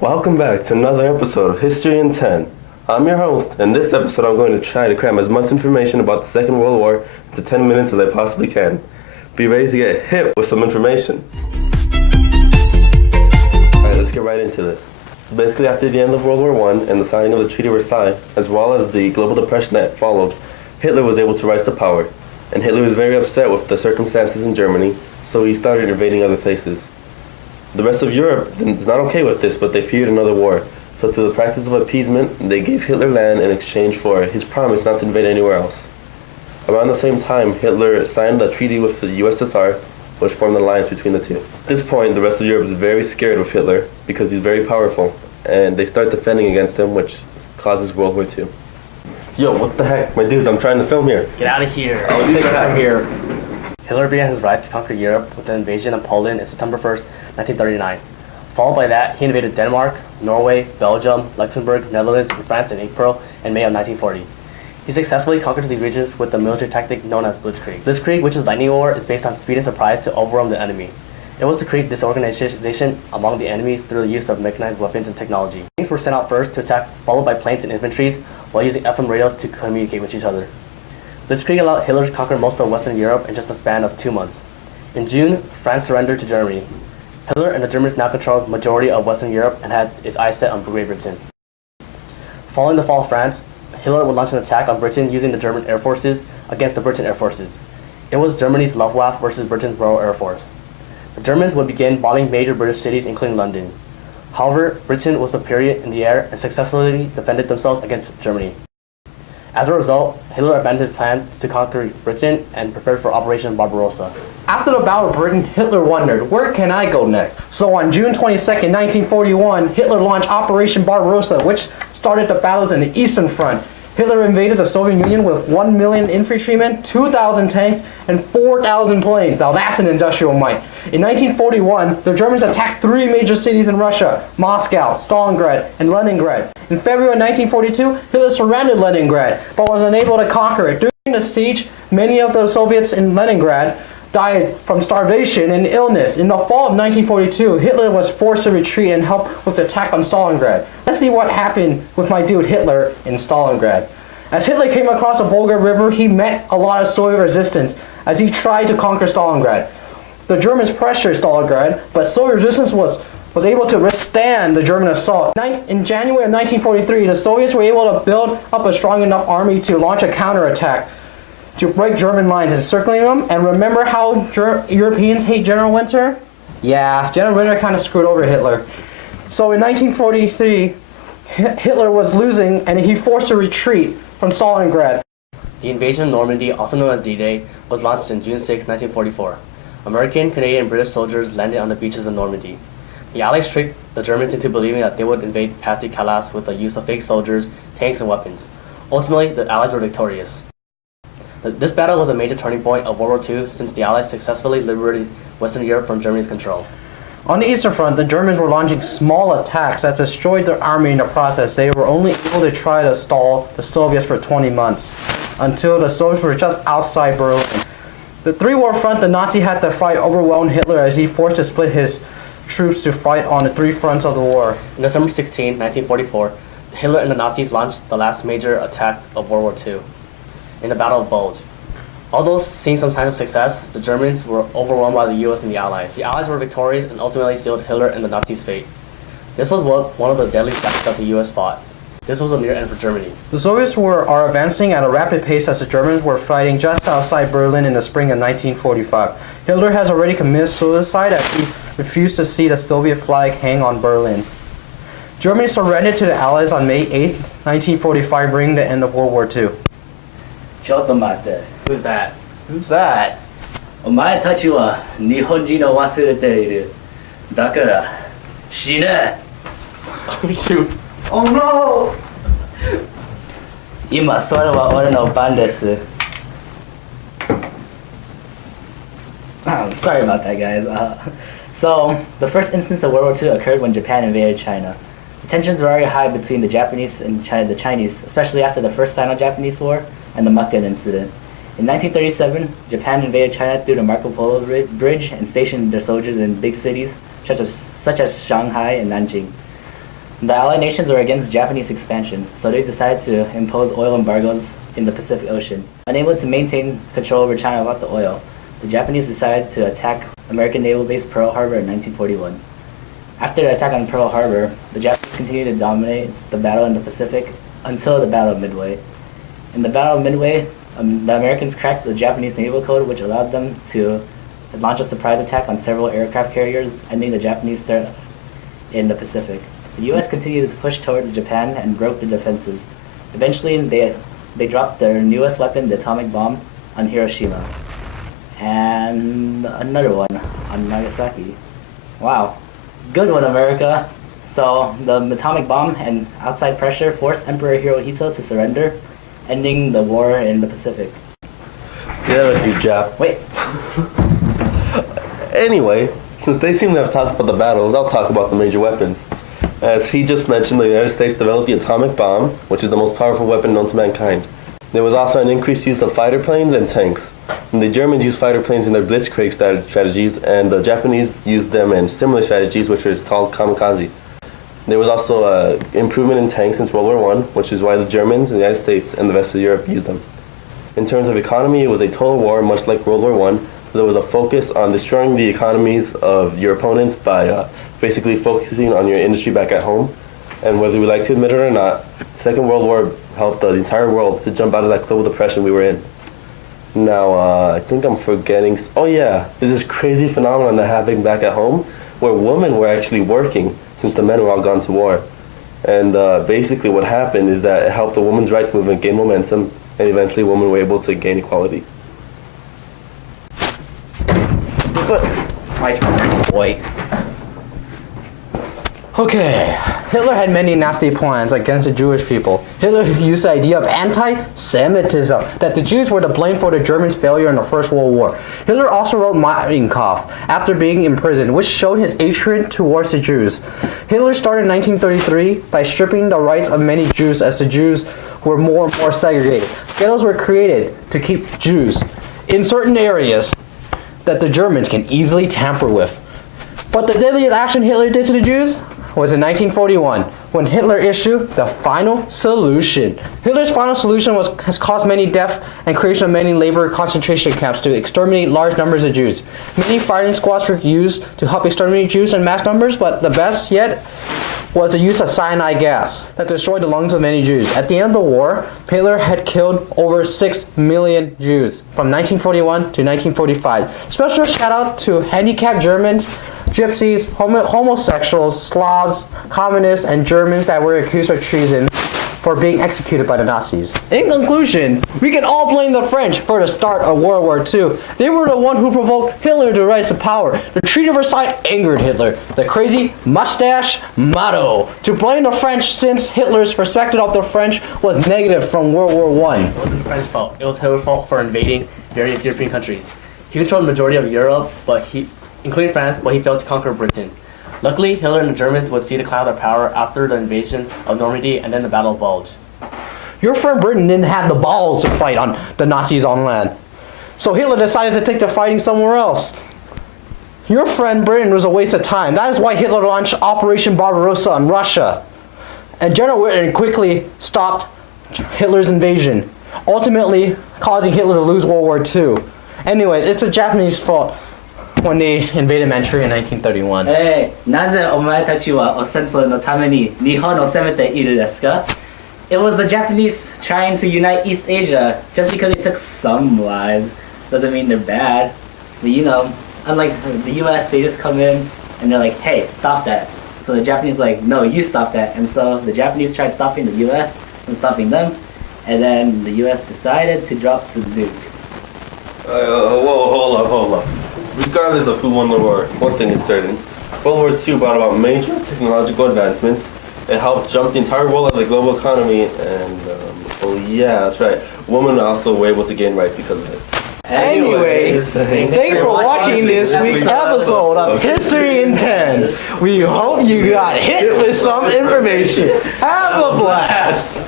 Welcome back to another episode of History in 10. I'm your host, and this episode I'm going to try to cram as much information about the Second World War into 10 minutes as I possibly can. Be ready to get hip with some information. Alright, let's get right into this. So basically, after the end of World War I and the signing of the Treaty of Versailles, as well as the global depression that followed, Hitler was able to rise to power. And Hitler was very upset with the circumstances in Germany, so he started invading other places. The rest of Europe is not okay with this, but they feared another war. So through the practice of appeasement, they gave Hitler land in exchange for his promise not to invade anywhere else. Around the same time, Hitler signed a treaty with the USSR, which formed an alliance between the two. At this point, the rest of Europe is very scared of Hitler because he's very powerful, and they start defending against him, which causes World War II. Yo, what the heck? My dudes, I'm trying to film here. Get out of here. I'll take it from here. Hitler began his rise to conquer Europe with the invasion of Poland on September 1st, 1939. Followed by that, he invaded Denmark, Norway, Belgium, Luxembourg, Netherlands, and France in April and May of 1940. He successfully conquered these regions with the military tactic known as Blitzkrieg. Blitzkrieg, which is lightning war, is based on speed and surprise to overwhelm the enemy. It was to create disorganization among the enemies through the use of mechanized weapons and technology. Tanks were sent out first to attack, followed by planes and infantry, while using FM radios to communicate with each other. Blitzkrieg allowed Hitler to conquer most of Western Europe in just a span of 2 months. In June, France surrendered to Germany. Hitler and the Germans now controlled the majority of Western Europe and had its eyes set on Great Britain. Following the fall of France, Hitler would launch an attack on Britain using the German air forces against the British air forces. It was Germany's Luftwaffe versus Britain's Royal Air Force. The Germans would begin bombing major British cities, including London. However, Britain was superior in the air and successfully defended themselves against Germany. As a result, Hitler abandoned his plans to conquer Britain and prepared for Operation Barbarossa. After the Battle of Britain, Hitler wondered, where can I go next? So on June 22nd, 1941, Hitler launched Operation Barbarossa, which started the battles in the Eastern Front. Hitler invaded the Soviet Union with 1 million infantrymen, 2,000 tanks, and 4,000 planes. Now that's an industrial might. In 1941, the Germans attacked 3 major cities in Russia: Moscow, Stalingrad, and Leningrad. In February 1942, Hitler surrounded Leningrad, but was unable to conquer it. During the siege, many of the Soviets in Leningrad died from starvation and illness. In the fall of 1942, Hitler was forced to retreat and help with the attack on Stalingrad. Let's see what happened with my dude Hitler in Stalingrad. As Hitler came across the Volga River, he met a lot of Soviet resistance as he tried to conquer Stalingrad. The Germans pressured Stalingrad, but Soviet resistance was able to withstand the German assault. In January of 1943, the Soviets were able to build up a strong enough army to launch a counterattack to break German lines, encircling them. And remember how Europeans hate General Winter? Yeah, General Winter kind of screwed over Hitler. So in 1943, Hitler was losing and he forced a retreat from Stalingrad. The invasion of Normandy, also known as D-Day, was launched on June 6, 1944. American, Canadian, and British soldiers landed on the beaches of Normandy. The Allies tricked the Germans into believing that they would invade past the Calais with the use of fake soldiers, tanks, and weapons. Ultimately, the Allies were victorious. This battle was a major turning point of World War II since the Allies successfully liberated Western Europe from Germany's control. On the Eastern Front, the Germans were launching small attacks that destroyed their army in the process. They were only able to try to stall the Soviets for 20 months, until the Soviets were just outside Berlin. The three-war front, the Nazi had to fight overwhelmed Hitler as he forced to split his troops to fight on the 3 fronts of the war. On December 16, 1944, Hitler and the Nazis launched the last major attack of World War II in the Battle of Bulge. Although seeing some signs of success, the Germans were overwhelmed by the US and the Allies. The Allies were victorious and ultimately sealed Hitler and the Nazis' fate. This was one of the deadliest battles that the US fought. This was a near end for Germany. The Soviets are advancing at a rapid pace as the Germans were fighting just outside Berlin in the spring of 1945. Hitler has already committed suicide as he refused to see the Soviet flag hang on Berlin. Germany surrendered to the Allies on May 8, 1945, bringing the end of World War II. Who's that? Who's that? お前たちは日本人を忘れている。だから死ね。Oh shoot. Oh no! 今それは俺の番です。Sorry about that, guys. So, the first instance of World War II occurred when Japan invaded China. The tensions were very high between the Japanese and the Chinese, especially after the First Sino-Japanese War and the Mukden incident. In 1937, Japan invaded China through the Marco Polo Bridge and stationed their soldiers in big cities such as Shanghai and Nanjing. The Allied nations were against Japanese expansion, so they decided to impose oil embargoes in the Pacific Ocean. Unable to maintain control over China without the oil, the Japanese decided to attack American naval base Pearl Harbor in 1941. After the attack on Pearl Harbor, the Japanese continued to dominate the battle in the Pacific until the Battle of Midway. In the Battle of Midway, the Americans cracked the Japanese naval code, which allowed them to launch a surprise attack on several aircraft carriers, ending the Japanese threat in the Pacific. The U.S. continued to push towards Japan and broke the defenses. Eventually, they dropped their newest weapon, the atomic bomb, on Hiroshima. And another one on Nagasaki. Wow. Good one, America. So, the atomic bomb and outside pressure forced Emperor Hirohito to surrender, ending the war in the Pacific. Get out of here, Jap. Wait. Anyway, since they seem to have talked about the battles, I'll talk about the major weapons. As he just mentioned, the United States developed the atomic bomb, which is the most powerful weapon known to mankind. There was also an increased use of fighter planes and tanks. And the Germans used fighter planes in their blitzkrieg strategies, and the Japanese used them in similar strategies, which was called kamikaze. There was also an improvement in tanks since World War I, which is why the Germans, the United States, and the rest of Europe used them. In terms of economy, it was a total war, much like World War I. There was a focus on destroying the economies of your opponents by basically focusing on your industry back at home. And whether we like to admit it or not, the Second World War helped the entire world to jump out of that global depression we were in. Now, I think I'm forgetting. Oh yeah, there's this crazy phenomenon that happened back at home where women were actually working since the men were all gone to war. And basically what happened is that it helped the women's rights movement gain momentum, and eventually women were able to gain equality. My turn, boy. Okay, Hitler had many nasty plans against the Jewish people. Hitler used the idea of anti-Semitism, that the Jews were to blame for the Germans' failure in the First World War. Hitler also wrote Mein Kampf after being imprisoned, which showed his hatred towards the Jews. Hitler started in 1933 by stripping the rights of many Jews as the Jews were more and more segregated. Ghettos were created to keep Jews in certain areas that the Germans can easily tamper with. But the deadliest action Hitler did to the Jews was in 1941, when Hitler issued the final solution. Hitler's final solution has caused many deaths and creation of many labor concentration camps to exterminate large numbers of Jews. Many firing squads were used to help exterminate Jews in mass numbers, but the best yet was the use of cyanide gas that destroyed the lungs of many Jews. At the end of the war, Hitler had killed over 6 million Jews from 1941 to 1945. Special shout out to handicapped Germans, Gypsies, homosexuals, Slavs, communists, and Germans that were accused of treason for being executed by the Nazis. In conclusion, we can all blame the French for the start of World War II. They were the one who provoked Hitler to rise to power. The Treaty of Versailles angered Hitler. The crazy mustache motto. To blame the French since Hitler's perspective of the French was negative from World War I. It wasn't the French's fault. It was Hitler's fault for invading various European countries. He controlled the majority of Europe, including France, but he failed to conquer Britain. Luckily, Hitler and the Germans would see the cloud of power after the invasion of Normandy and then the Battle of Bulge. Your friend Britain didn't have the balls to fight on the Nazis on land. So Hitler decided to take the fighting somewhere else. Your friend Britain was a waste of time. That is why Hitler launched Operation Barbarossa in Russia. And General Witten quickly stopped Hitler's invasion, ultimately causing Hitler to lose World War II. Anyways, it's the Japanese fault when they invaded Manchuria in 1931. Hey, なぜお前たちは戦争のために日本を攻めているですか? It was the Japanese trying to unite East Asia. Just because they took some lives doesn't mean they're bad. But you know, unlike the US, they just come in and they're like, hey, stop that. So the Japanese were like, no, you stop that. And so the Japanese tried stopping the US from stopping them. And then the US decided to drop the nuke. Whoa, hold up. Regardless of who won the war, one thing is certain. World War II brought about major technological advancements. It helped jump the entire world out of the global economy, and, yeah, that's right. Women also were able to gain rights because of it. Anyways, thanks for watching this week's episode of History in 10. We hope you got hit with some information. Have a blast!